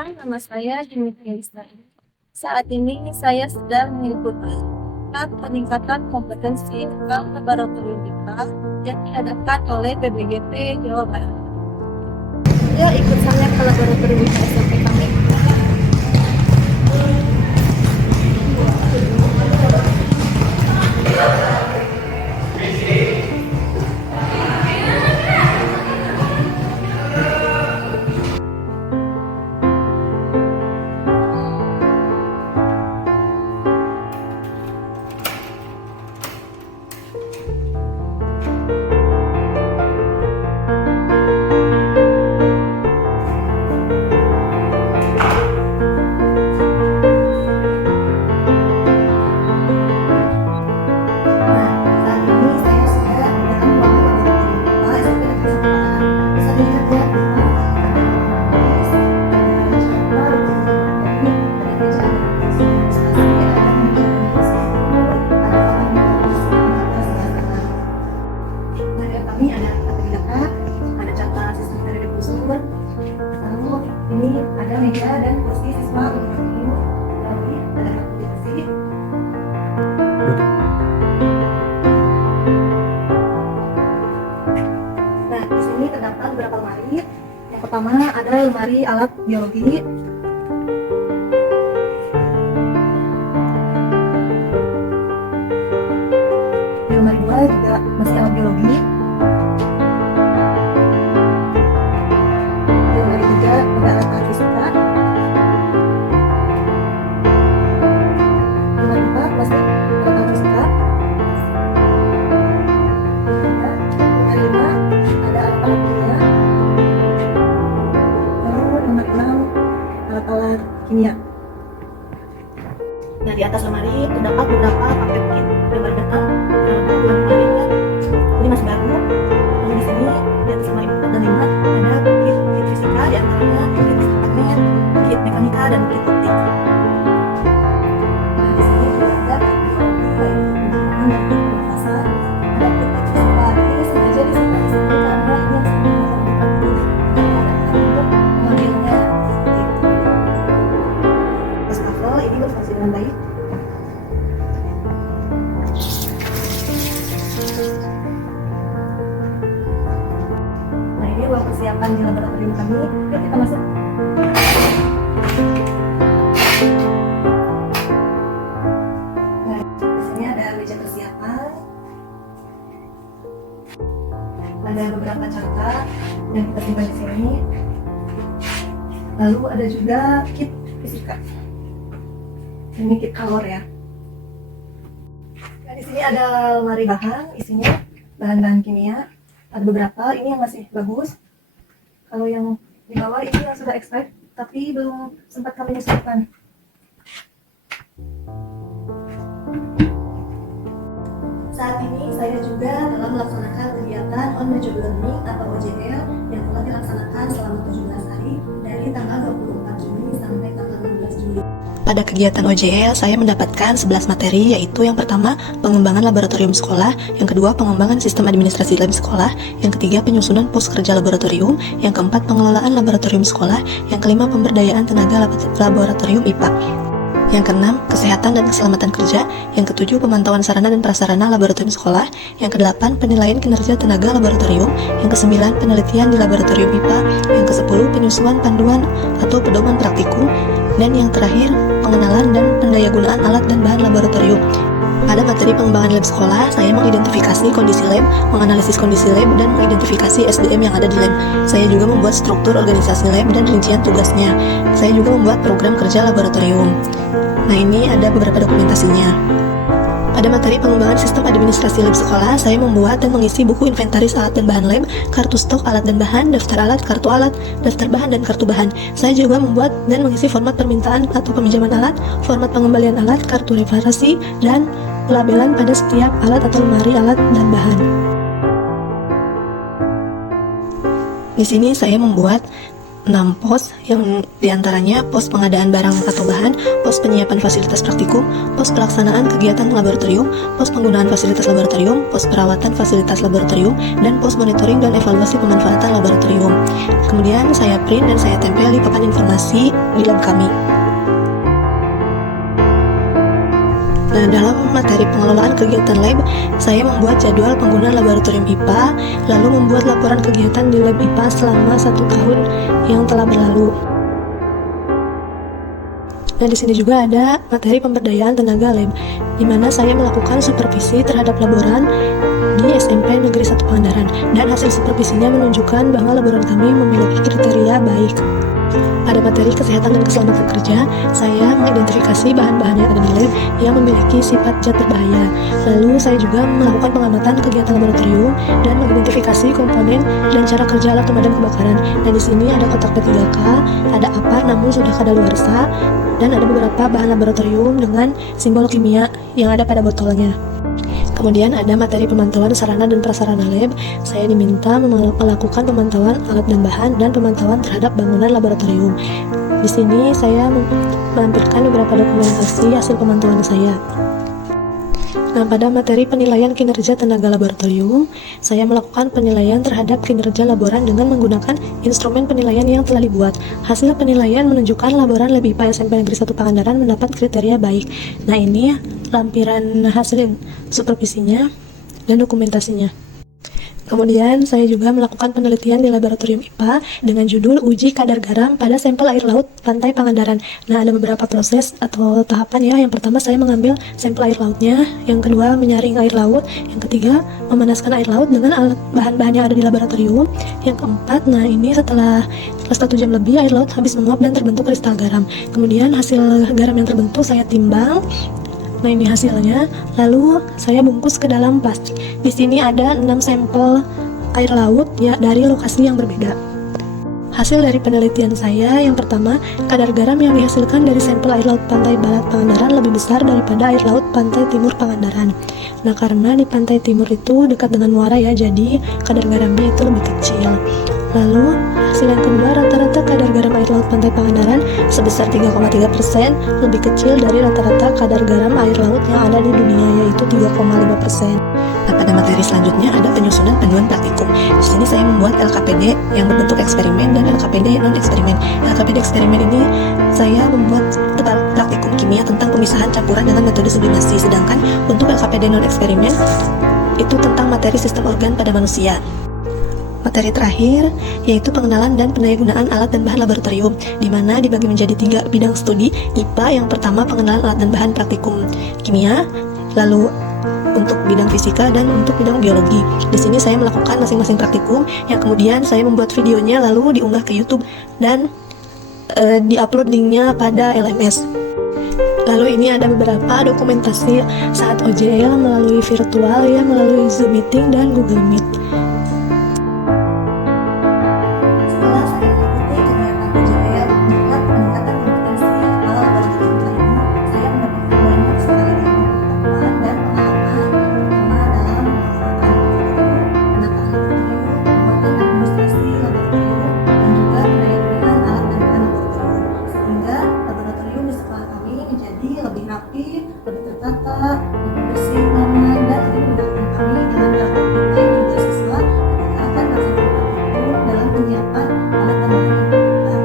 Perkenalkan, nama saya Dimitri Lestari. Saat ini saya sedang mengikuti peningkatan kompetensi dalam laboratorium IPA yang diadakan oleh PBGP Jawa Barat. Ya, ikut saya ke laboratorium IPA SMP kami. Ini ada meja dan kursi siswa untuk minum, lalu ada kartu bersih. Nah, di sini terdapat beberapa lemari. Yang pertama ada lemari alat biologi. Di lemari 2 juga masih alat biologi. Alat kimia. Nah, di atas lemari terdapat beberapa paket kit gambar data bulan kemarin. Ini masih baru. Lalu di sini di atas lemari 4 dan 5 ada kit fisika, di antaranya kit magnet, kit mekanika, dan kit optik. Nah, di sini juga ada kit pernafasan, ada kit fisika. Ini sengaja disimpan di sini karena ini yang untuk mengambilnya. Ini berfungsi dengan baik. Nah, ini ruang persiapan di laboratorium kami. Yuk kita masuk. Nah, di sini ada meja persiapan. Ada beberapa carta yang kita simpan di sini. Lalu ada juga kit fisika. Ini kit kalor ya. Nah, di sini ada lemari bahan, isinya bahan-bahan kimia. Ada beberapa, ini yang masih bagus. Kalau yang di bawah ini yang sudah expired, tapi belum sempat kami nyesuaikan. Saat ini saya juga telah melaksanakan kegiatan on-the-job learning atau OJL yang telah dilaksanakan selama 17 hari dari tanggal 24 Juni sampai tanggal 16 Juli. Pada kegiatan OJL, saya mendapatkan 11 materi, yaitu yang pertama, pengembangan laboratorium sekolah, yang kedua, pengembangan sistem administrasi lab sekolah, yang ketiga, penyusunan pos kerja laboratorium, yang keempat, pengelolaan laboratorium sekolah, yang kelima, pemberdayaan tenaga laboratorium IPA, yang keenam, kesehatan dan keselamatan kerja, yang ketujuh, pemantauan sarana dan prasarana laboratorium sekolah, yang kedelapan, penilaian kinerja tenaga laboratorium, yang kesembilan, penelitian di laboratorium IPA, yang kesepuluh, penyusunan panduan atau pedoman praktikum, dan yang terakhir, pengenalan dan pendayagunaan alat dan bahan laboratorium. Pada materi pengembangan lab sekolah, saya mengidentifikasi kondisi lab, menganalisis kondisi lab, dan mengidentifikasi SDM yang ada di lab. Saya juga membuat struktur organisasi lab dan rincian tugasnya. Saya juga membuat program kerja laboratorium. Nah, ini ada beberapa dokumentasinya. Pada materi pengembangan sistem administrasi lab sekolah, saya membuat dan mengisi buku inventaris alat dan bahan lab, kartu stok alat dan bahan, daftar alat, kartu alat, daftar bahan, dan kartu bahan. Saya juga membuat dan mengisi format permintaan atau peminjaman alat, format pengembalian alat, kartu reparasi, dan pelabelan pada setiap alat atau lemari alat dan bahan. Di sini saya membuat 6 pos, yang diantaranya pos pengadaan barang atau bahan, pos penyiapan fasilitas praktikum, pos pelaksanaan kegiatan laboratorium, pos penggunaan fasilitas laboratorium, pos perawatan fasilitas laboratorium, dan pos monitoring dan evaluasi pemanfaatan laboratorium. Kemudian saya print dan saya tempel di papan informasi simulasi di lab kami. Nah, dalam materi pengelolaan kegiatan lab, saya membuat jadwal penggunaan laboratorium IPA, lalu membuat laporan kegiatan di lab IPA selama 1 tahun yang telah berlalu. Nah, di sini juga ada materi pemberdayaan tenaga lab, di mana saya melakukan supervisi terhadap laboran di SMP Negeri 1 Pangandaran, dan hasil supervisinya menunjukkan bahwa laboran kami memiliki kriteria baik. Pada materi kesehatan dan keselamatan kerja, saya mengidentifikasi bahan-bahan yang ada di lab yang memiliki sifat zat berbahaya. Lalu saya juga melakukan pengamatan kegiatan laboratorium dan mengidentifikasi komponen dan cara kerja alat pemadam kebakaran. Nah, di sini ada kotak P3K, ada APAR namun sudah kadaluarsa, dan ada beberapa bahan laboratorium dengan simbol kimia yang ada pada botolnya. Kemudian ada materi pemantauan sarana dan prasarana lab. Saya diminta melakukan pemantauan alat dan bahan dan pemantauan terhadap bangunan laboratorium. Di sini saya menampilkan beberapa dokumentasi hasil pemantauan saya. Nah, pada materi penilaian kinerja tenaga laboratorium, saya melakukan penilaian terhadap kinerja laboran dengan menggunakan instrumen penilaian yang telah dibuat. Hasil penilaian menunjukkan laboran lab IPA SMP Negeri 1 Pangandaran mendapat kriteria baik. Nah, ini lampiran hasil supervisinya dan dokumentasinya. Kemudian saya juga melakukan penelitian di laboratorium IPA dengan judul uji kadar garam pada sampel air laut pantai Pangandaran. Nah, ada beberapa proses atau tahapan ya. Yang pertama saya mengambil sampel air lautnya, yang kedua menyaring air laut, yang ketiga memanaskan air laut dengan alat bahan-bahan yang ada di laboratorium, yang keempat, nah ini setelah 1 jam lebih air laut habis menguap dan terbentuk kristal garam. Kemudian hasil garam yang terbentuk saya timbang. Nah, ini hasilnya. Lalu saya bungkus ke dalam plastik. Di sini ada 6 sampel air laut ya dari lokasi yang berbeda. Hasil dari penelitian saya, yang pertama, kadar garam yang dihasilkan dari sampel air laut pantai barat Pangandaran lebih besar daripada air laut pantai timur Pangandaran. Nah, karena di pantai timur itu dekat dengan muara ya, jadi kadar garamnya itu lebih kecil. Lalu hasil yang kedua, rata-rata kadar garam air laut pantai Pangandaran sebesar 3,3%, lebih kecil dari rata-rata kadar garam air laut yang ada di dunia, yaitu 3,5%. Nah, pada materi selanjutnya ada penyusunan panduan praktikum. Di sini saya membuat LKPD yang berbentuk eksperimen dan LKPD non eksperimen. LKPD eksperimen ini saya membuat praktikum kimia tentang pemisahan campuran dengan metode sublimasi, sedangkan untuk LKPD non eksperimen itu tentang materi sistem organ pada manusia. Materi terakhir yaitu pengenalan dan pendayagunaan alat dan bahan laboratorium, di mana dibagi menjadi 3 bidang studi. IPA yang pertama pengenalan alat dan bahan praktikum kimia, lalu untuk bidang fisika dan untuk bidang biologi. Di sini saya melakukan masing-masing praktikum yang kemudian saya membuat videonya lalu diunggah ke YouTube dan diupload linknya pada LMS. Lalu ini ada beberapa dokumentasi saat OJL melalui virtual ya, melalui Zoom meeting dan Google Meet. Setelah saya mengikuti kegiatan OJL dengan peningkatan kompetensi kepala laboratorium ini, saya mendapatkan banyak sekali pengetahuan dan pengalaman, terutama dalam melaksanakan penataan laboratorium, pembuatan administrasi laboratorium, dan juga pendayagunaan alat dan bahan laboratorium, sehingga laboratorium di sekolah kami menjadi lebih rapi, lebih tertata, lebih bersih, aman, dan lebih memudahkan kami dalam melakukan bimbingan juga siswa ketika akan melaksanakan praktikum dalam penyiapan alat dan bahan yang dibutuhkan.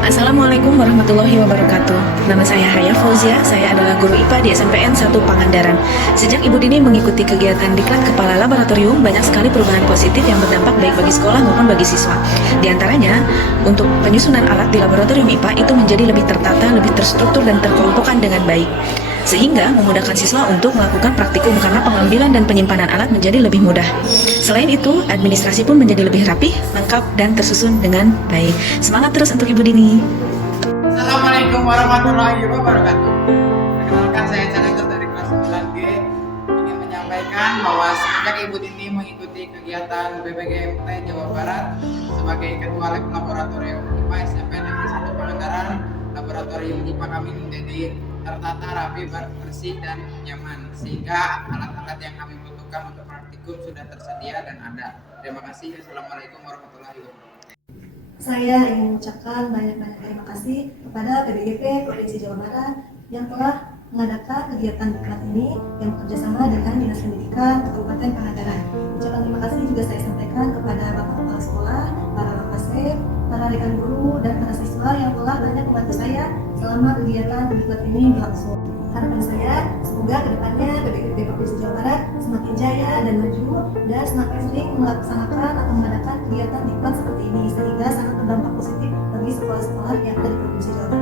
Assalamualaikum warahmatullahi wabarakatuh. Nama saya Haya Fauzia, saya adalah guru IPA di SMPN 1 Pangandaran. Sejak Ibu Dini mengikuti kegiatan Diklat Kepala Laboratorium, banyak sekali perubahan positif yang berdampak baik bagi sekolah maupun bagi siswa. Di antaranya, untuk penyusunan alat di laboratorium IPA itu menjadi lebih tertata, lebih terstruktur dan terkelompokkan dengan baik, sehingga memudahkan siswa untuk melakukan praktikum karena pengambilan dan penyimpanan alat menjadi lebih mudah. Selain itu, administrasi pun menjadi lebih rapih, lengkap, dan tersusun dengan baik. Semangat terus untuk Ibu Dini. Assalamualaikum warahmatullahi wabarakatuh. Perkenalkan, saya Canetur dari kelas 9G. Ingin menyampaikan bahwa sejak Ibu Dini mengikuti kegiatan BPGMT Jawa Barat sebagai Ketua Lab Laboratorium IPA SMP Negeri 1 Pangandaran, laboratorium IPA kami menjadi tertata, rapi, bersih, dan nyaman, sehingga alat-alat yang kami butuhkan untuk praktikum sudah tersedia dan ada. Terima kasih. Assalamualaikum warahmatullahi wabarakatuh. Saya ingin mengucapkan banyak-banyak terima kasih kepada PBGP Provinsi Jawa Barat yang telah mengadakan kegiatan diklat ini yang bekerjasama dengan Dinas Pendidikan Kabupaten Pangandaran. Ucapan terima kasih juga saya sampaikan kepada Bapak Kepala Sekolah, para Wakasek, para rekan guru, dan para siswa yang telah selama kegiatan diklat ini berlangsung. Harapan saya, semoga kedepannya PPGP Provinsi Jawa Barat semakin jaya dan maju dan semakin sering melaksanakan atau mengadakan kegiatan diklat seperti ini sehingga sangat berdampak positif bagi sekolah-sekolah yang ada di Provinsi Jawa Barat.